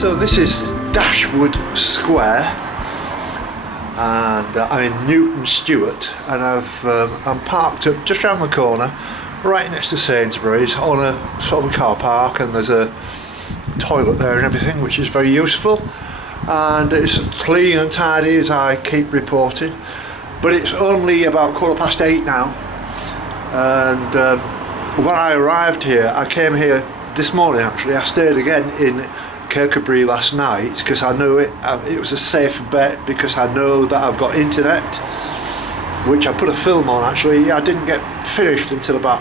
So this is Dashwood Square, and I'm in Newton Stewart, and I'm parked up just round the corner, right next to Sainsbury's, on a sort of a car park, and there's a toilet there and everything, which is very useful, and it's clean and tidy as I keep reporting. But it's only about 8:15 now, and when I arrived here, I came here this morning actually. I stayed again in Kirkcudbright last night because I knew it was a safe bet, because I know that I've got internet, which I put a film on actually. I didn't get finished until about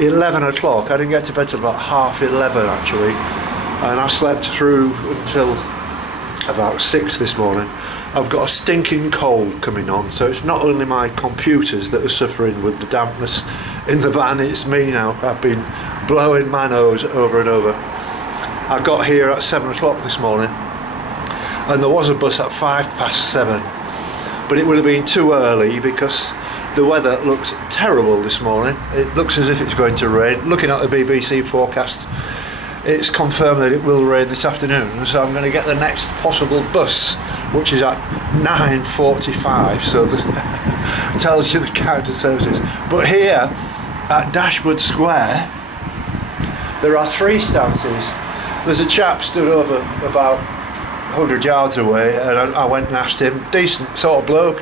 11 o'clock. I didn't get to bed till about 11:30 actually, and I slept through until about 6 this morning. I've got a stinking cold coming on, so it's not only my computers that are suffering with the dampness in the van, it's me now. I've been blowing my nose over and over. I got here at 7 o'clock this morning, and there was a bus at 7:05, but it would have been too early because the weather looks terrible this morning. It looks as if it's going to rain. Looking at the BBC forecast, it's confirmed that it will rain this afternoon, so I'm going to get the next possible bus, which is at 9:45, so that tells you the counter services. But here at Dashwood Square, there are 3 stances. There's a chap stood over about 100 yards away, and I went and asked him, decent sort of bloke.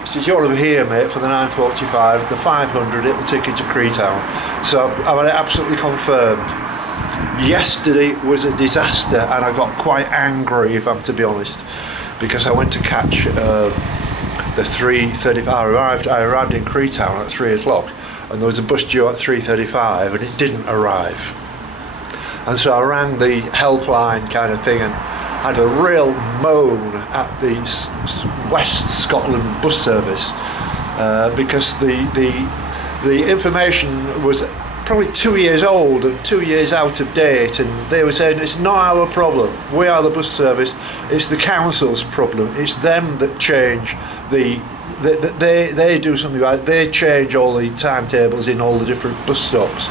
He says, "You're over here, mate, for the 9:45, the 500, it'll take you to Creetown." So I've had it absolutely confirmed. Yesterday was a disaster, and I got quite angry, if I'm to be honest, because I went to catch the 3:35. I arrived in Creetown at 3 o'clock, and there was a bus due at 3:35, and it didn't arrive. And so I rang the helpline kind of thing and had a real moan at the West Scotland bus service, because the information was probably 2 years old and 2 years out of date, and they were saying it's not our problem, we are the bus service, it's the council's problem, it's them that change they do something like they change all the timetables in all the different bus stops,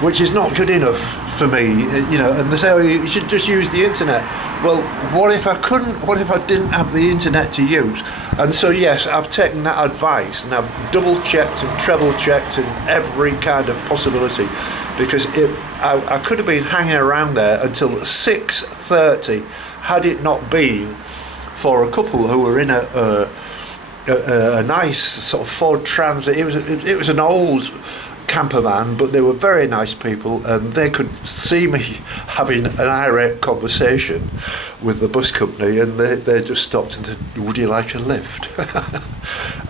which is not good enough for me, you know. And they say, "Oh, you should just use the internet." Well, what if I couldn't? What if I didn't have the internet to use? And so yes, I've taken that advice, and I've double checked and treble checked and every kind of possibility, because I could have been hanging around there until 6:30 had it not been for a couple who were in a nice sort of Ford Transit. It was an old camper van, but they were very nice people, and they could see me having an irate conversation with the bus company, and they just stopped and said, "Would you like a lift?"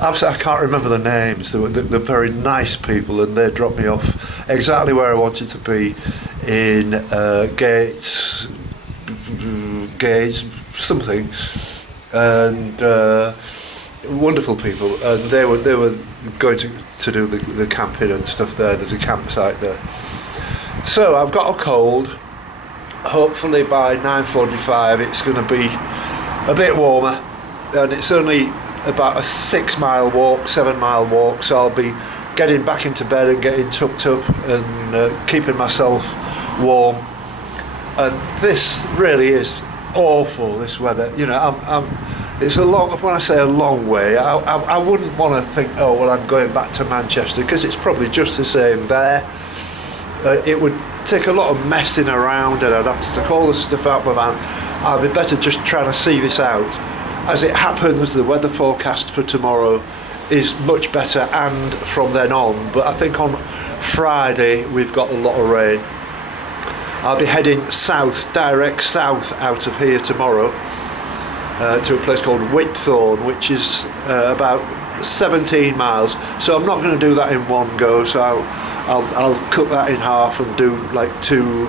I can't remember the names. They're very nice people, and they dropped me off exactly where I wanted to be in Gates something, and wonderful people, and they were going to do the camping and stuff there. There's a campsite there. So I've got a cold. Hopefully by 9:45 it's going to be a bit warmer, and it's only about a 6-mile walk, 7-mile walk, so I'll be getting back into bed and getting tucked up and keeping myself warm. And this really is awful, this weather, you know. It's a long, when I say a long way, I wouldn't want to think, oh, well, I'm going back to Manchester, because it's probably just the same there. It would take a lot of messing around, and I'd have to take all the stuff out of my van. I'd be better just trying to see this out. As it happens, the weather forecast for tomorrow is much better, and from then on, but I think on Friday we've got a lot of rain. I'll be heading south, direct south out of here tomorrow, to a place called Whitthorne, which is about 17 miles. So I'm not going to do that in one go, so I'll cut that in half and do like 2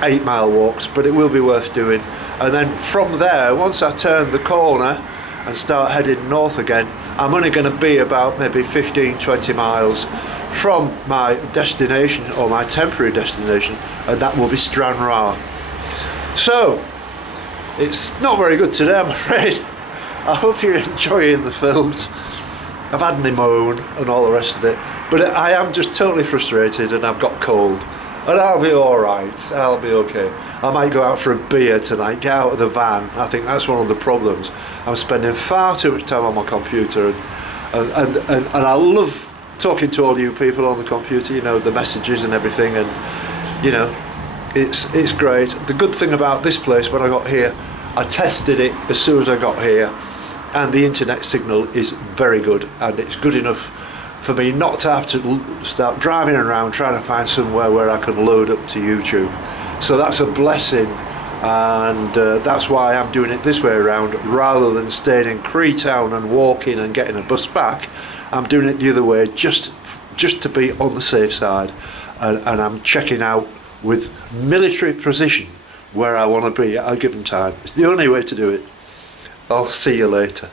8-mile walks, but it will be worth doing. And then from there, once I turn the corner and start heading north again, I'm only going to be about maybe 15-20 miles from my destination, or my temporary destination, and that will be Stranraer. So it's not very good today, I'm afraid. I hope you're enjoying the films. I've had my moan and all the rest of it, but I am just totally frustrated, and I've got cold, And I'll be alright, I'll be okay. I might go out for a beer tonight, get out of the van. I think that's one of the problems. I'm spending far too much time on my computer, and I love talking to all you people on the computer, you know, the messages and everything, and you know, it's great. The good thing about this place, when I got here, I tested it as soon as I got here, and the internet signal is very good, and it's good enough for me not to have to start driving around trying to find somewhere where I can load up to YouTube. So that's a blessing, and that's why I'm doing it this way around rather than staying in Creetown and walking and getting a bus back. I'm doing it the other way just to be on the safe side, and I'm checking out with military precision where I want to be at a given time. It's the only way to do it. I'll see you later.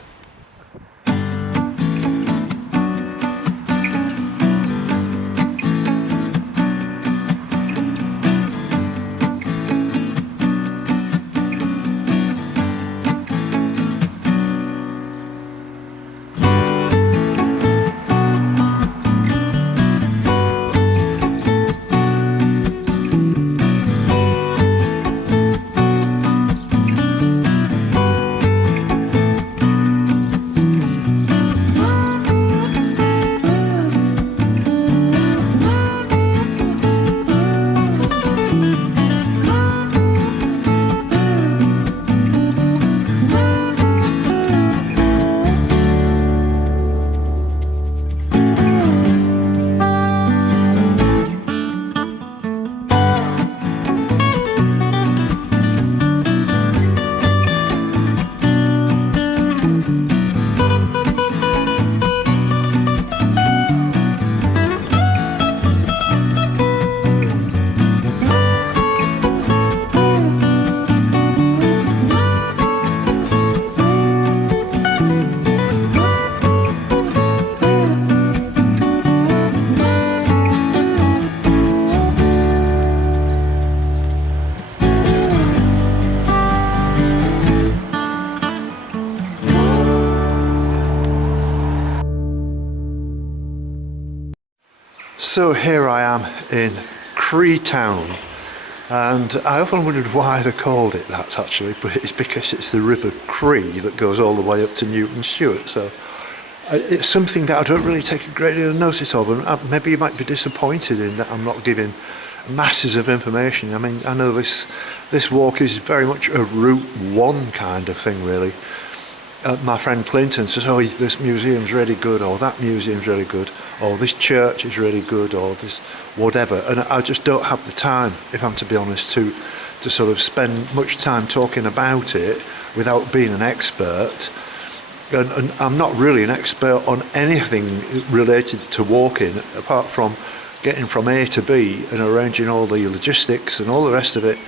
So here I am in Creetown, and I often wondered why they called it that actually, but it's because it's the River Cree that goes all the way up to Newton Stewart. So it's something that I don't really take a great deal of notice of, and maybe you might be disappointed in that I'm not giving masses of information. I mean, I know this walk is very much a Route 1 kind of thing really. My friend Clinton says, oh, this museum's really good, or that museum's really good, or this church is really good, or this whatever, and I just don't have the time, if I'm to be honest, to sort of spend much time talking about it without being an expert. And I'm not really an expert on anything related to walking, apart from getting from A to B and arranging all the logistics and all the rest of it.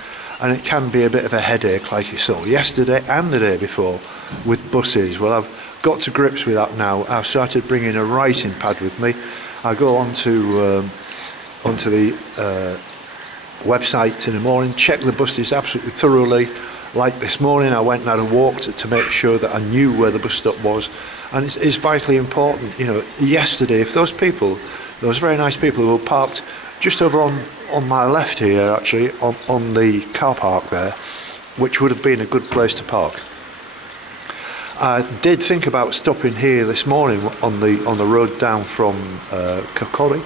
And it can be a bit of a headache, like you saw yesterday and the day before with buses. Well, I've got to grips with that now. I've started bringing a writing pad with me. I go onto the website in the morning, check the buses absolutely thoroughly. Like this morning, I went out and walked to make sure that I knew where the bus stop was, and it's vitally important. You know, yesterday, if those very nice people who were parked just over on my left here, actually, on the car park there, which would have been a good place to park. I did think about stopping here this morning on the road down from Kirkcaldy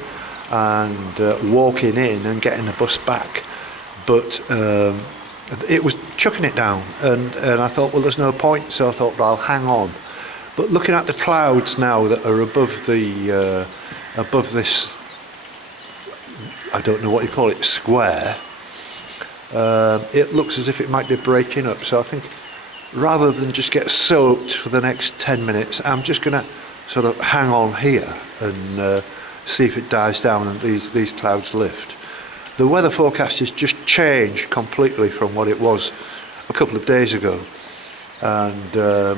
and walking in and getting the bus back, but it was chucking it down, and I thought, well, there's no point, so I thought, well, I'll hang on. But looking at the clouds now that are above this, I don't know what you call it, square, it looks as if it might be breaking up. So I think rather than just get soaked for the next 10 minutes, I'm just going to sort of hang on here and see if it dies down and these clouds lift. The weather forecast has just changed completely from what it was a couple of days ago, and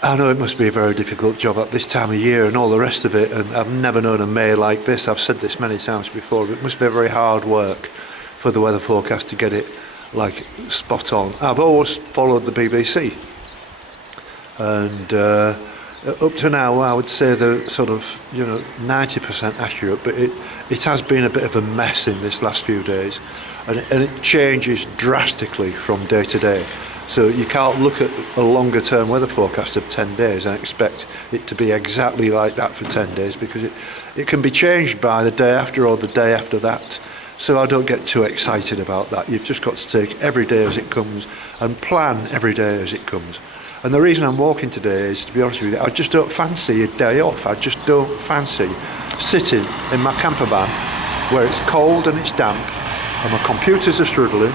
I know it must be a very difficult job at this time of year and all the rest of it, and I've never known a May like this. I've said this many times before, but it must be very hard work for the weather forecast to get it like spot on. I've always followed the BBC, and Up to now, I would say they're sort of 90% accurate, but it has been a bit of a mess in this last few days, and it changes drastically from day to day. So you can't look at a longer term weather forecast of 10 days and expect it to be exactly like that for 10 days, because it can be changed by the day after or the day after that. So I don't get too excited about that. You've just got to take every day as it comes and plan every day as it comes. And the reason I'm walking today is, to be honest with you, I just don't fancy a day off. I just don't fancy sitting in my camper van where it's cold and it's damp and my computers are struggling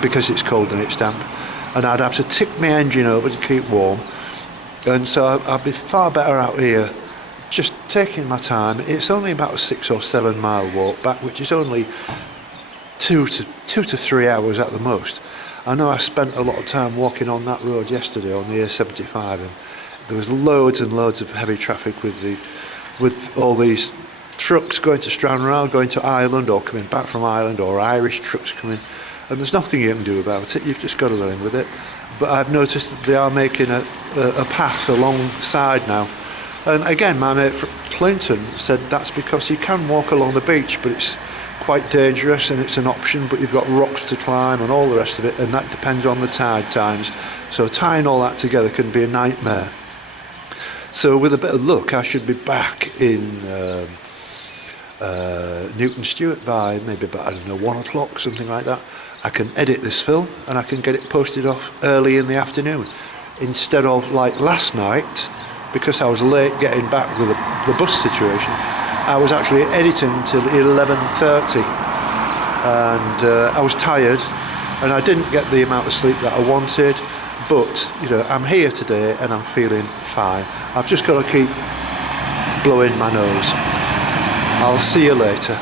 because it's cold and it's damp, and I'd have to tick my engine over to keep warm. And so I'd be far better out here just taking my time. It's only about a 6 or 7 mile walk back, which is only 2 to 3 hours at the most. I know I spent a lot of time walking on that road yesterday on the A75, and there was loads and loads of heavy traffic with all these trucks going to Stranraer, going to Ireland, or coming back from Ireland, or Irish trucks coming, and there's nothing you can do about it. You've just got to go in with it. But I've noticed that they are making a path alongside now, and again, my mate Clinton said that's because you can walk along the beach, but it's quite dangerous and it's an option, but you've got rocks to climb and all the rest of it, and that depends on the tide times. So tying all that together can be a nightmare. So with a bit of luck, I should be back in Newton Stewart by maybe about, I don't know, 1 o'clock, something like that. I can edit this film and I can get it posted off early in the afternoon, instead of like last night, because I was late getting back with the bus situation. I was actually editing till 11:30, and I was tired and I didn't get the amount of sleep that I wanted, but I'm here today and I'm feeling fine. I've just got to keep blowing my nose. I'll see you later.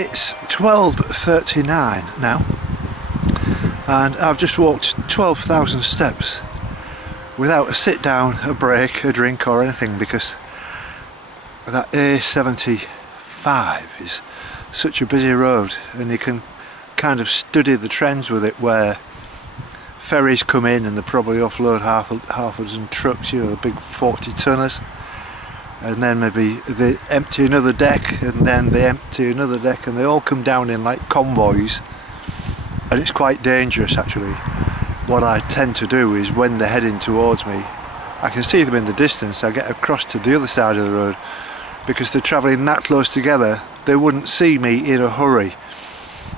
It's 12:39 now, and I've just walked 12,000 steps without a sit down, a break, a drink or anything, because that A75 is such a busy road, and you can kind of study the trends with it, where ferries come in and they probably offload half a dozen trucks, you know, big 40 tonners, and then maybe they empty another deck, and then they empty another deck, and they all come down in like convoys, and it's quite dangerous actually. What I tend to do is, when they're heading towards me, I can see them in the distance, I get across to the other side of the road, because they're travelling that close together, they wouldn't see me in a hurry,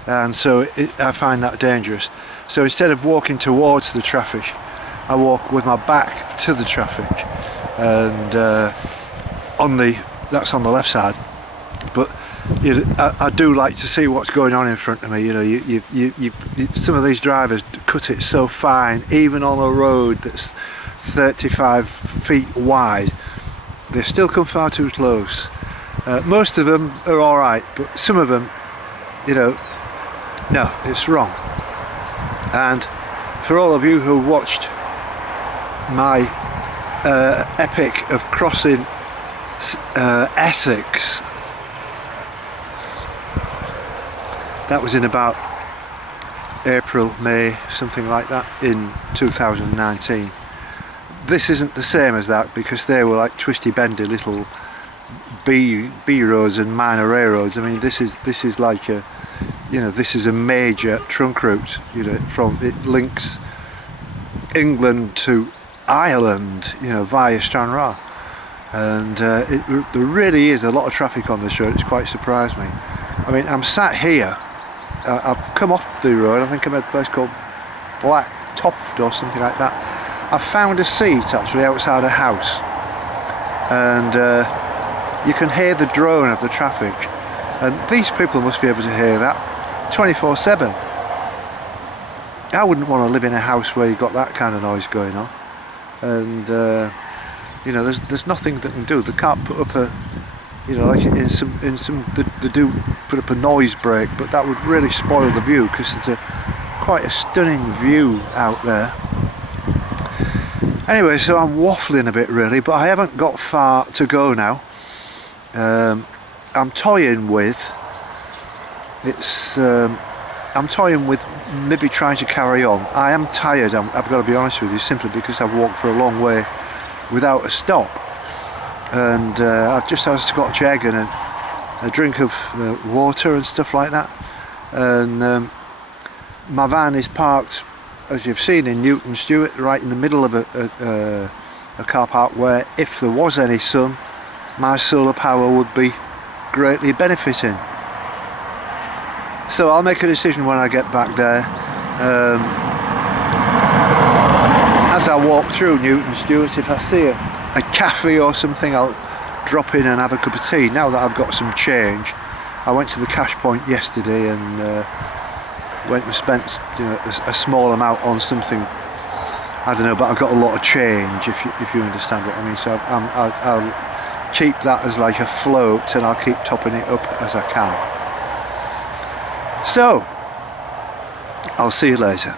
and so I find that dangerous. So instead of walking towards the traffic, I walk with my back to the traffic, and that's on the left side. But you know, I do like to see what's going on in front of me. You know, some of these drivers cut it so fine, even on a road that's 35 feet wide, they still come far too close. Most of them are all right, but some of them, you know, no, it's wrong. And for all of you who watched my epic of crossing Essex, that was in about April, May, something like that, in 2019. This isn't the same as that, because they were like twisty bendy little B roads and minor A roads. I mean, this is like a, you know, this is a major trunk route. You know, it links England to Ireland, you know, via Stranraer, and there really is a lot of traffic on this road. It's quite surprised me. I mean, I'm sat here. I've come off the road. I think I'm at a place called Black Toft or something like that. I found a seat actually outside a house, and you can hear the drone of the traffic, and these people must be able to hear that 24/7. I wouldn't want to live in a house where you've got that kind of noise going on, and you know, there's nothing they can do. They can't put up a, you know, like in some they do put up a noise break, but that would really spoil the view, because it's quite a stunning view out there. Anyway, so I'm waffling a bit really, but I haven't got far to go now. I'm toying with maybe trying to carry on. I am tired, I've got to be honest with you, simply because I've walked for a long way without a stop, and I've just had a Scotch egg and a drink of water and stuff like that, and my van is parked, as you've seen, in Newton Stewart, right in the middle of a car park where, if there was any sun, my solar power would be greatly benefiting. So I'll make a decision when I get back there. As I walk through Newton Stewart, if I see a cafe or something, I'll drop in and have a cup of tea. Now that I've got some change, I went to the cash point yesterday and went and spent, you know, a small amount on something, I don't know, but I've got a lot of change, if you understand what I mean. So I'll keep that as like a float, and I'll keep topping it up as I can. So I'll see you later.